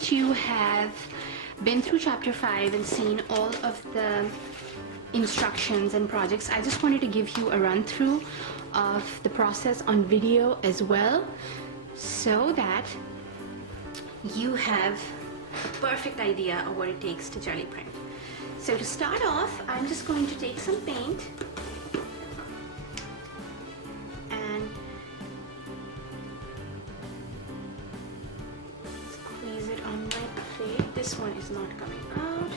that you have been through chapter 5 and seen all of the instructions and projects, I just wanted to give you a run through of the process on video as well, so that you have a perfect idea of what it takes to jelly print. So to start off, I'm just going to take some paint and squeeze it on my plate. This one is not coming out.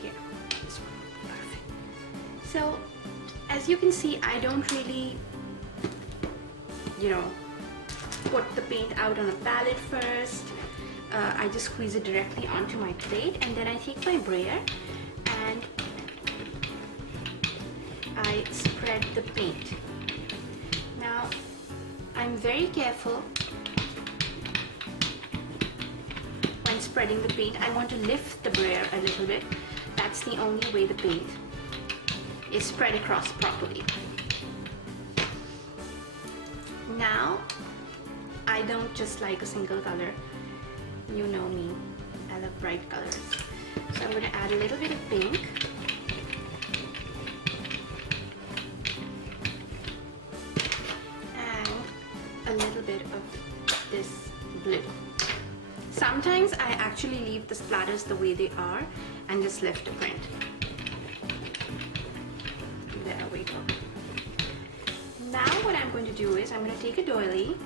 Here, this one, perfect. So as you can see, I don't really, put the paint out on a palette first. I just squeeze it directly onto my plate, and then I take my brayer and I spread the paint. Now I'm very careful when spreading the paint. I want to lift the brayer a little bit. That's the only way the paint is spread across properly. Now I don't just like a single color. You know me, I love bright colors. So I'm going to add a little bit of pink. And a little bit of this blue. Sometimes I actually leave the splatters the way they are and just lift the print. There we go. Now what I'm going to do is I'm going to take a doily.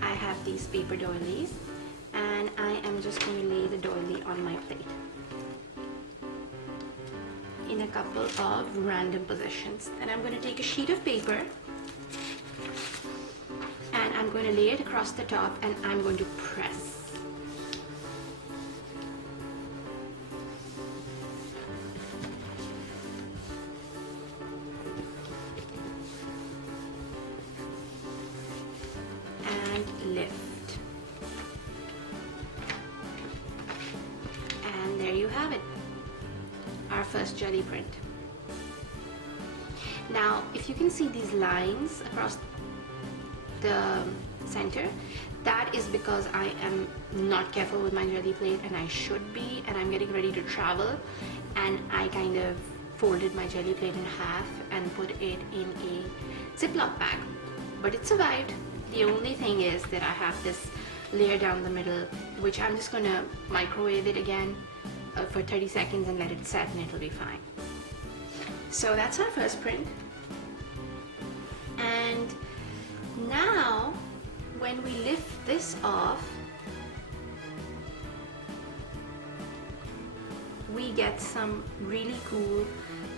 I have these paper doilies, and I am just going to lay the doily on my plate in a couple of random positions. Then I'm going to take a sheet of paper and I'm going to lay it across the top, and I'm going to press. Lift. And there you have it, our first jelly print. Now if you can see these lines across the center, that is because I am not careful with my jelly plate, and I should be, and I'm getting ready to travel, and I kind of folded my jelly plate in half and put it in a Ziploc bag, but it survived. The only thing is that I have this layer down the middle, which I'm just gonna microwave it again for 30 seconds and let it set, and it'll be fine. So that's our first print. And now when we lift this off, we get some really cool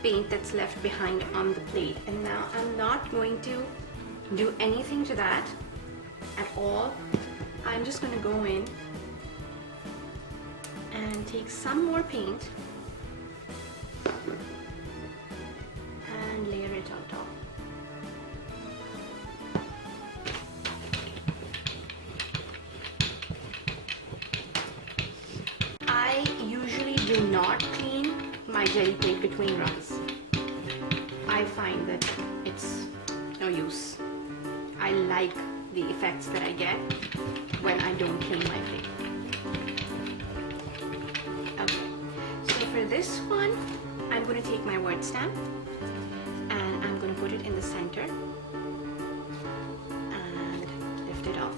paint that's left behind on the plate. And now I'm not going to do anything to that at all. I'm just going to go in and take some more paint and layer it on top. I usually do not clean my jelly plate between runs. I find that it's no use. I like the effects that I get when I don't clean my plate. Okay, so for this one, I'm going to take my word stamp and I'm going to put it in the center and lift it off.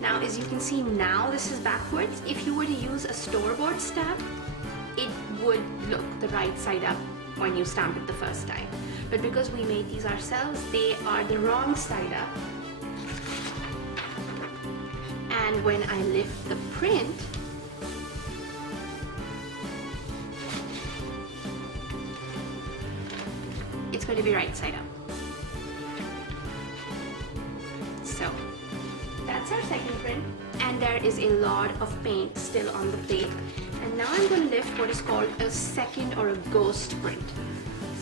Now as you can see, now this is backwards. If you were to use a store-bought stamp, it would look the right side up when you stamp it the first time. But because we made these ourselves, they are the wrong side up. And when I lift the print, it's going to be right side up. So that's our second print, and there is a lot of paint still on the plate. And now I'm going to lift what is called a second or a ghost print.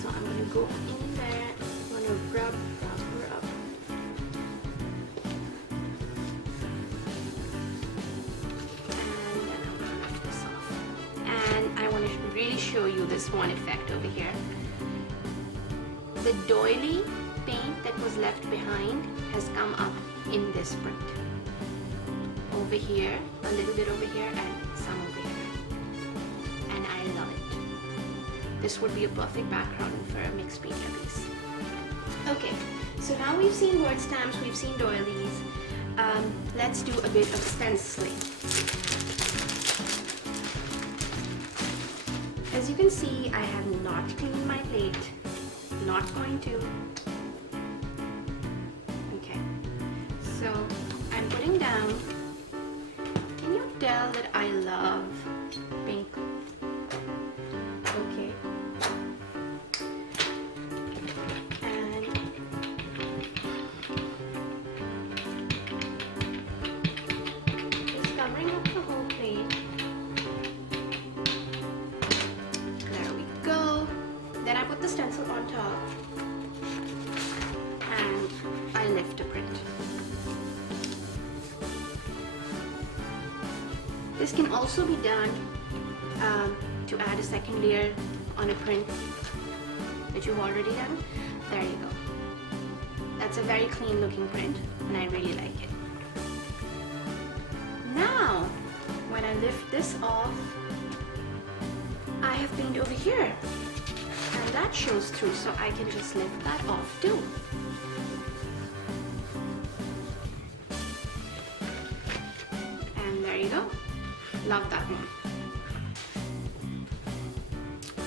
So I'm going to go in there, I'm going to rub. Really show you this one effect over here. The doily paint that was left behind has come up in this print. Over here, a little bit over here, and some over here. And I love it. This would be a perfect background for a mixed media piece. Okay, so now we've seen word stamps, we've seen doilies. Let's do a bit of stenciling. As you can see, I have not cleaned my plate. Not going to. Okay, so I'm putting down. Can you tell that I love pink? Okay. And just covering up the whole plate. There we go. Then I put the stencil on top and I lift a print. This can also be done to add a second layer on a print that you've already done. There you go. That's a very clean looking print and I really like it. Now, when I lift this off, I have paint over here. And that shows through, so I can just lift that off too. And there you go. Love that one.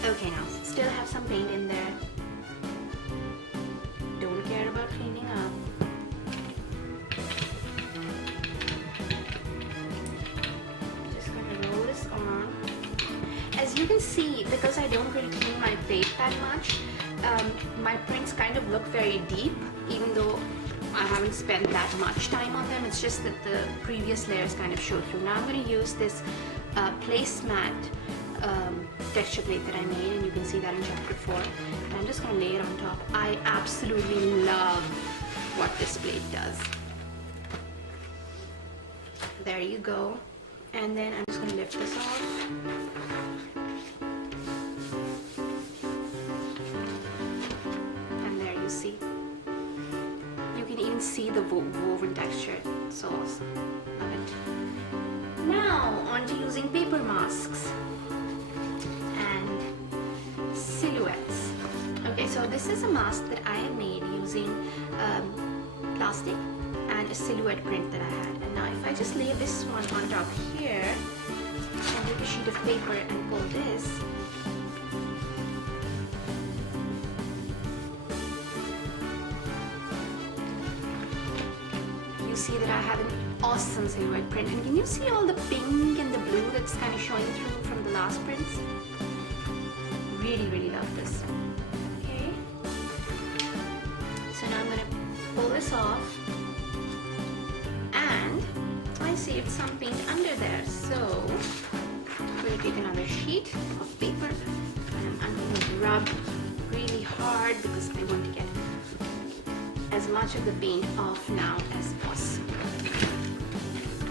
Okay, now still have some paint in there. Don't care about cleaning up. Just gonna roll this on. As you can see, because I don't really clean my plate that much, my prints kind of look very deep, even though I haven't spent that much time on them. It's just that the previous layers kind of show through. Now I'm going to use this placemat texture plate that I made, and you can see that in chapter 4. And I'm just going to lay it on top. I absolutely love what this plate does. There you go. And then I'm just going to lift this off. And there you see. You can even see the woven texture. It's so awesome. Love it. Now, on to using paper masks and silhouettes. Okay, so this is a mask that I had made using plastic and a silhouette print that I had. And now if I just lay this one on top here and take a sheet of paper and pull this, you see that I have an awesome silhouette print. And can you see all the pink and the blue that's kind of showing through from the last prints? Really, really love this. Okay. So now I'm going to pull this off. And I saved some paint under there. So I'm going to take another sheet of paper and I'm going to rub really hard because I want to get as much of the paint off now as possible.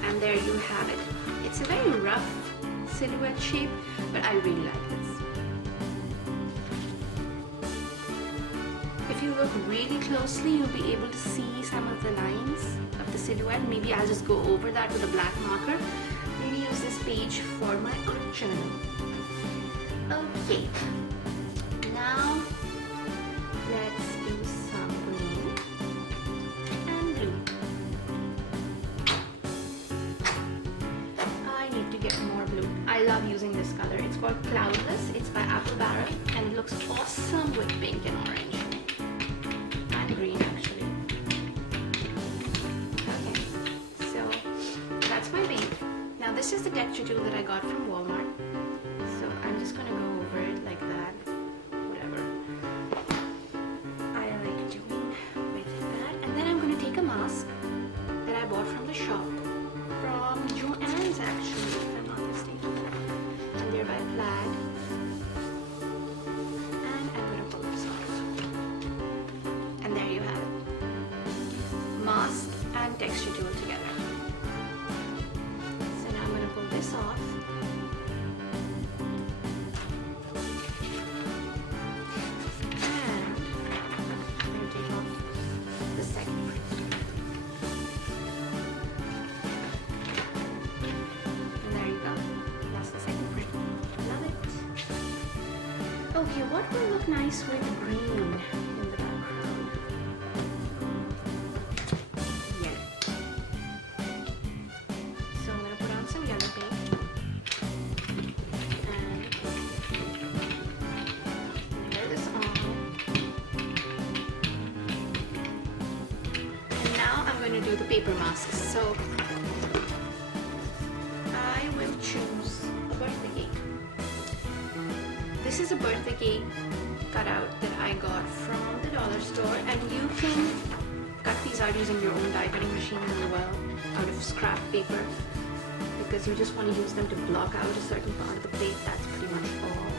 And there you have it. It's a very rough silhouette shape, but I really like this. If you look really closely, you'll be able to see some of the lines of the silhouette. Maybe I'll just go over that with a black marker. Maybe use this page for my art journal. Okay, now let's do some green and blue. I need to get more blue. I love using this color. It's called Cloudless. It's by Apple Barrel and it looks awesome with pink and orange. And green actually. Okay, so that's my paint. Now this is the texture tool that I got from Walmart. So I'm just gonna go over it like that. Whatever I like doing with that. And then I'm gonna take a mask that I bought from the shop. From Joann's actually, if I'm not mistaken. And they're by Plaid. And I'm gonna pull this off. And there you have it. Mask and texture tool together. So now I'm gonna pull this off. And I'm gonna take off Okay, what will look nice with green in the background? Yellow. So I'm going to put on some yellow paint and layer this on. And now I'm going to do the paper masks. So I will choose a birthday cake. This is a birthday cake cutout that I got from the dollar store, and you can cut these out using your own die cutting machine as well, out of scrap paper, because you just want to use them to block out a certain part of the plate. That's pretty much all.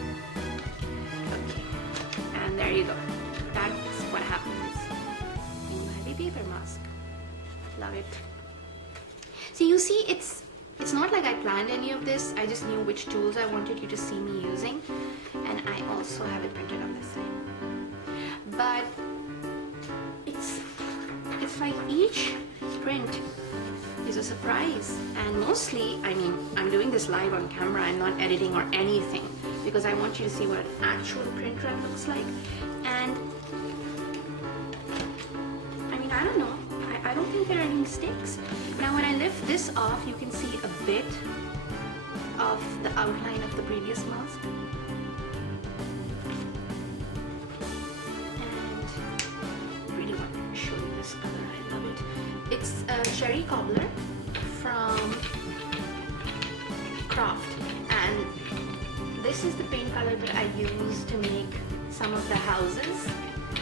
Okay, and there you go. That's what happens in my paper mask. Love it. So you see, it's not like I planned any of this. I just knew which tools I wanted you to see me using, and I also have it printed on this side. But it's like each print is a surprise, and mostly, I mean, I'm doing this live on camera. I'm not editing or anything, because I want you to see what an actual print run looks like. And I mean, I don't know. I don't think there are any mistakes. Now when I lift this off, you can see a bit of the outline of the previous mask. And I really want to show you this color. I love it. It's a cherry cobbler from Craft, and this is the paint color that I use to make some of the houses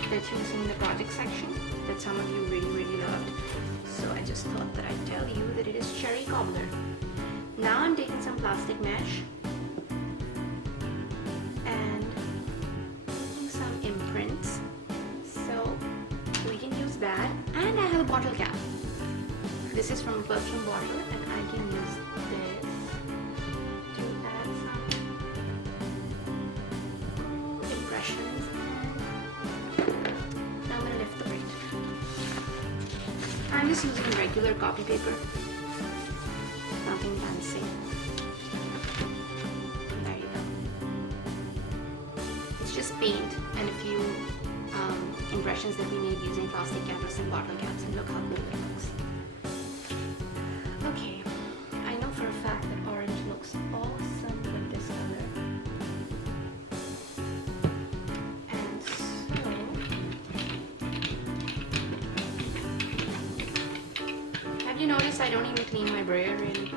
that you see in the project section that some of you really loved. So I just thought that I'd tell you that it is cherry cobbler. Now I'm taking some plastic mesh and making some imprints, so we can use that. And I have a bottle cap. This is from a perfume bottle, and I can use this to add some impressions. Now I'm going to lift the print. I'm just using regular copy paper, nothing fancy. There you go. It's just paint and a few impressions that we made using plastic canvas and bottle caps, and look how cool it looks. Okay, I know for a fact that orange looks awesome with this color. And so you notice I don't even clean my brayer really.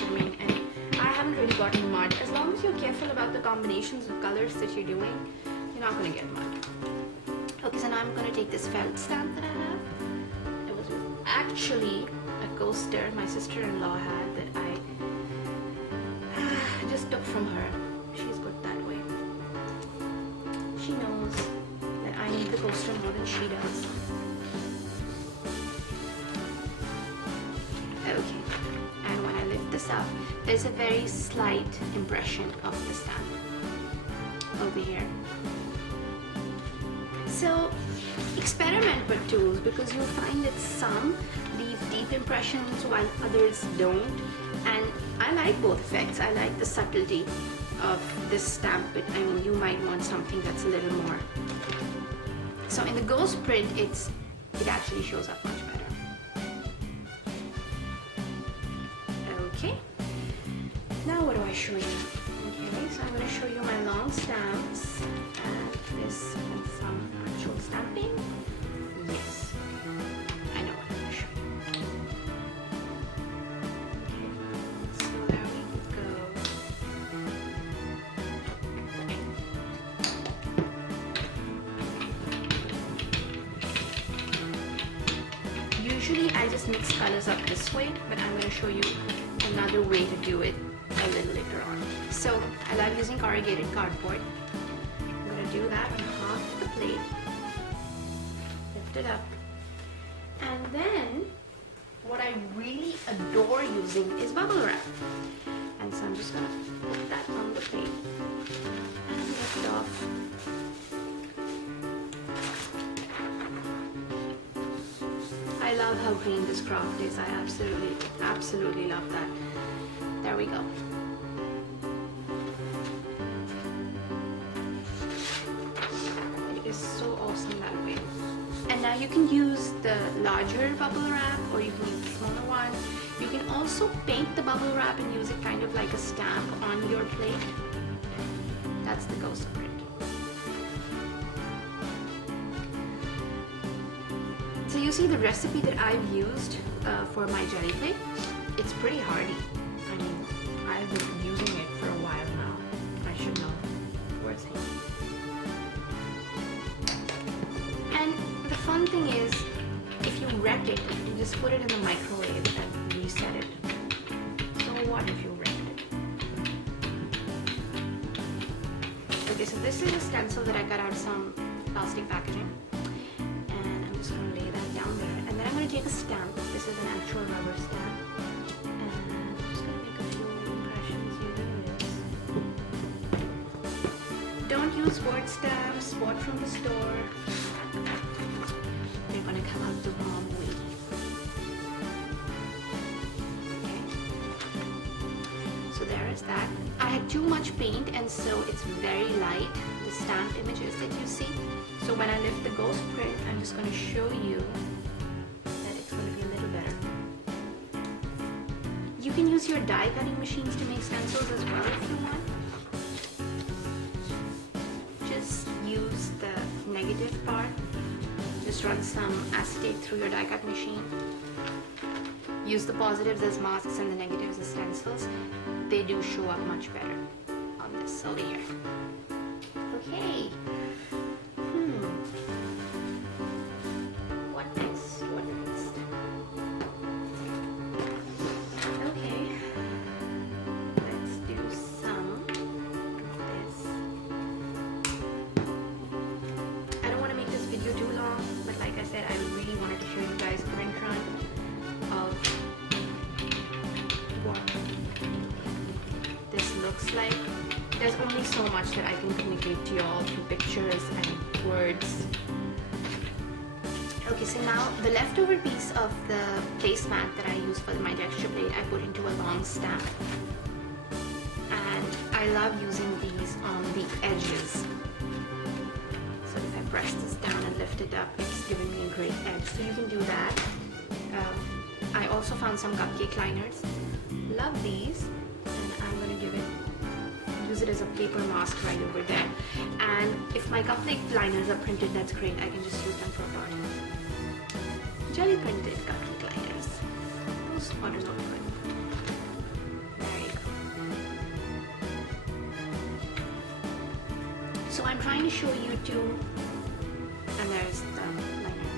I mean, and I haven't really gotten mud. As long as you're careful about the combinations of colors that you're doing, you're not going to get mud. Okay, so now I'm going to take this felt stamp that I have. It was actually a coaster my sister-in-law had that I just took from her. She's good that way. She knows that I need the coaster more than she does. Okay, and when I lift this up, there's a very slight impression of the stamp over here. So experiment with tools, because you'll find that some leave deep impressions while others don't, and I like both effects. I like the subtlety of this stamp, but I mean, you might want something that's a little more. So in the ghost print, it actually shows up much better. Okay, now what do I show you? Okay, so I'm going to show you my long stamps, and this and some actual stamping. Yes, I know what I'm going to show you. Okay, so there we go. Usually I just mix colors up this way, but I'm going to show you another way to do it a little later on. So I love using corrugated cardboard. I'm going to do that on half the plate, lift it up, and then what I really adore using is bubble wrap. And so I'm just going to put that on the plate and lift off. I love how green this craft is. I absolutely love that. There we go. you can use the larger bubble wrap or you can use the smaller one. You can also paint the bubble wrap and use it kind of like a stamp on your plate. That's the ghost print. So you see the recipe that I've used for my jelly plate. It's pretty hardy. I mean, I've been using it for a while now. I should know what's in. And the fun thing is, if you wreck it, you just put it in the microwave and reset it. So what if you wrecked it? Okay, so this is a stencil that I got out of some plastic packaging. And I'm just going to lay that down there. And then I'm going to take a stamp. This is an actual rubber stamp. And I'm just going to make a few impressions using this. Don't use word stamps bought from the store. They're going to come out the wrong way. Okay. So there is that. I had too much paint and so it's very light, the stamp images that you see. So when I lift the ghost print, I'm just going to show you that it's going to be a little better. You can use your die cutting machines to make stencils as well if you want. Just use the negative part. Just run some acetate through your die cut machine. Use the positives as masks and the negatives as stencils. They do show up much better on this over here. Okay. What next? What next? Okay. Let's do some of this. I don't want to make this video too long, but like I said, I really wanted to show you guys a print run of what this looks like. There's only so much that I can communicate to y'all through pictures and words. Okay, so now the leftover piece of the placemat that I use for my texture plate, I put into a long stamp. And I love using these on the edges. So if I press this down and lift it up, it's giving me a great edge. So you can do that. I also found some cupcake liners. Love these. And I'm going to use it as a paper mask right over there. And if my cupcake liners are printed, that's great. I can just use them for a part. Jelly printed cupcake liners. Those orders look good. There you go. So I'm trying to show you two, and there's the liner.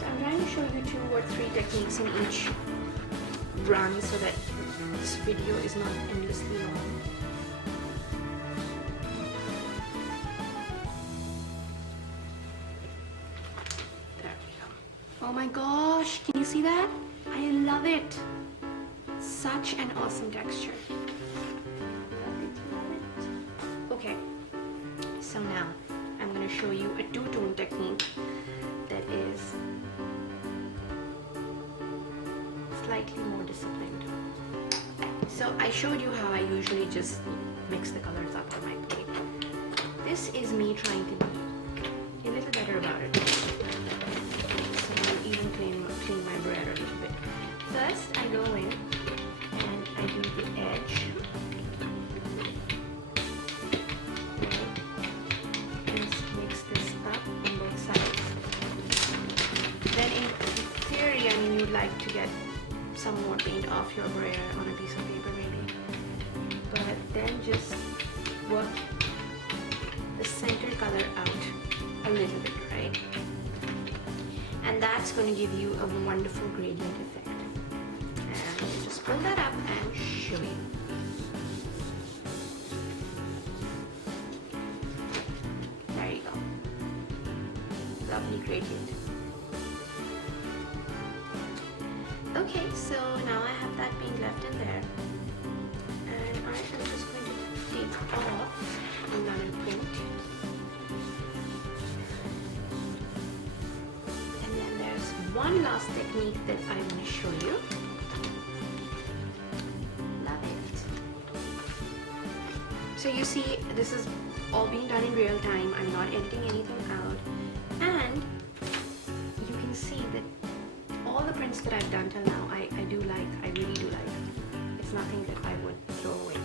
So I'm trying to show you 2 or 3 techniques in each run so that this video is not endlessly long. Oh my gosh, can you see that? I love it. Such an awesome texture. Love it, love it. Okay, so now I'm going to show you a 2-tone technique that is slightly more disciplined. So I showed you how I usually just mix the colors up on my plate. This is me trying to be a little better about it. Even clean my bread a little bit. First, I go in and I do the edge. Just mix this up on both sides. Then in theory, I mean, you'd like to get some more paint off your bread on a piece of paper maybe. But then just work the center color out a little bit, right? And that's going to give you a wonderful gradient effect. And just pull that up and show you. There you go. Lovely gradient. Okay, so now I have that paint left in there. And I am just going to take off another paint. One last technique that I want to show you. Love it. So you see, this is all being done in real time. I'm not editing anything out. And most that I've done till now, I do like, I really do like. It's nothing that I would throw away.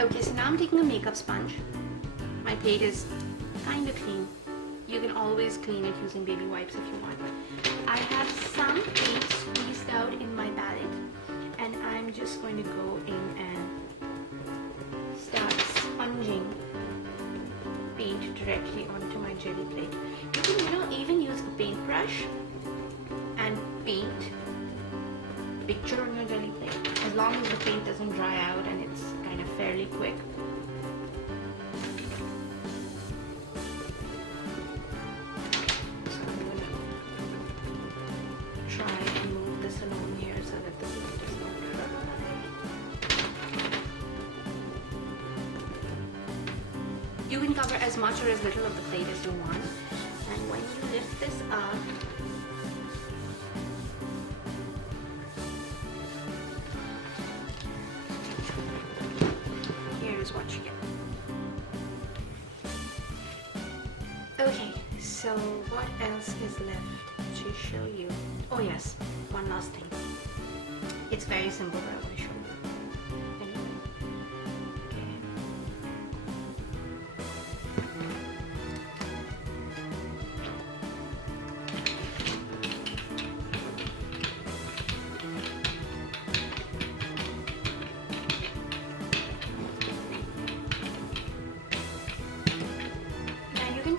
Okay, so now I'm taking a makeup sponge. My plate is kind of clean. You can always clean it using baby wipes if you want. I have some paint squeezed out in my palette, and I'm just going to go in and start sponging paint directly onto my jelly plate. You can, even use a paintbrush and paint a picture on your jelly plate, as long as the paint doesn't dry out and it's kind of fairly quick. So I'm gonna try and move this along here so that the paint does not dry. You can cover as much or as little of the plate as you want, and when you lift this up, here's what you get. Okay, so what else is left to show you? Oh yes, one last thing. It's very simple, but I want to show you. Anyway, okay.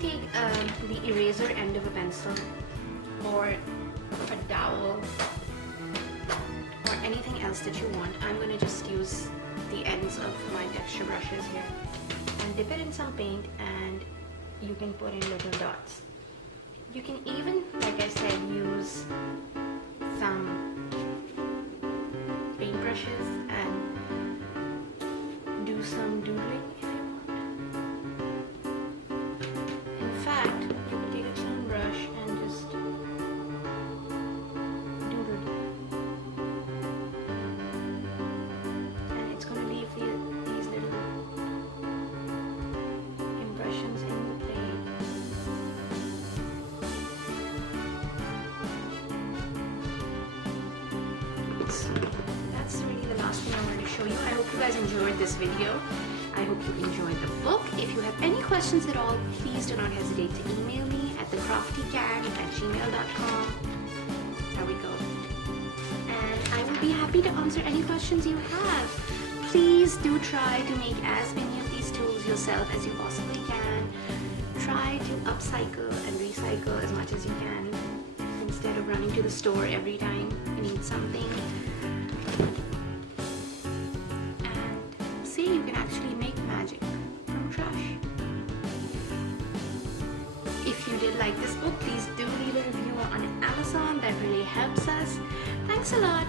Take the eraser end of a pencil or a dowel or anything else that you want. I'm going to just use the ends of my texture brushes here and dip it in some paint, and you can put in little dots. You can even, like I said, use some paintbrushes and do some doodling. That's really the last thing I wanted to show you. I hope you guys enjoyed this video. I hope you enjoyed the book. If you have any questions at all, please do not hesitate to email me at thecraftycat@gmail.com. There we go. And I will be happy to answer any questions you have. Please do try to make as many of these tools yourself as you possibly can. Try to upcycle and recycle as much as you can, instead of running to the store every time you need something. And see, you can actually make magic from trash. If you did like this book, please do leave a review on Amazon. That really helps us. Thanks a lot.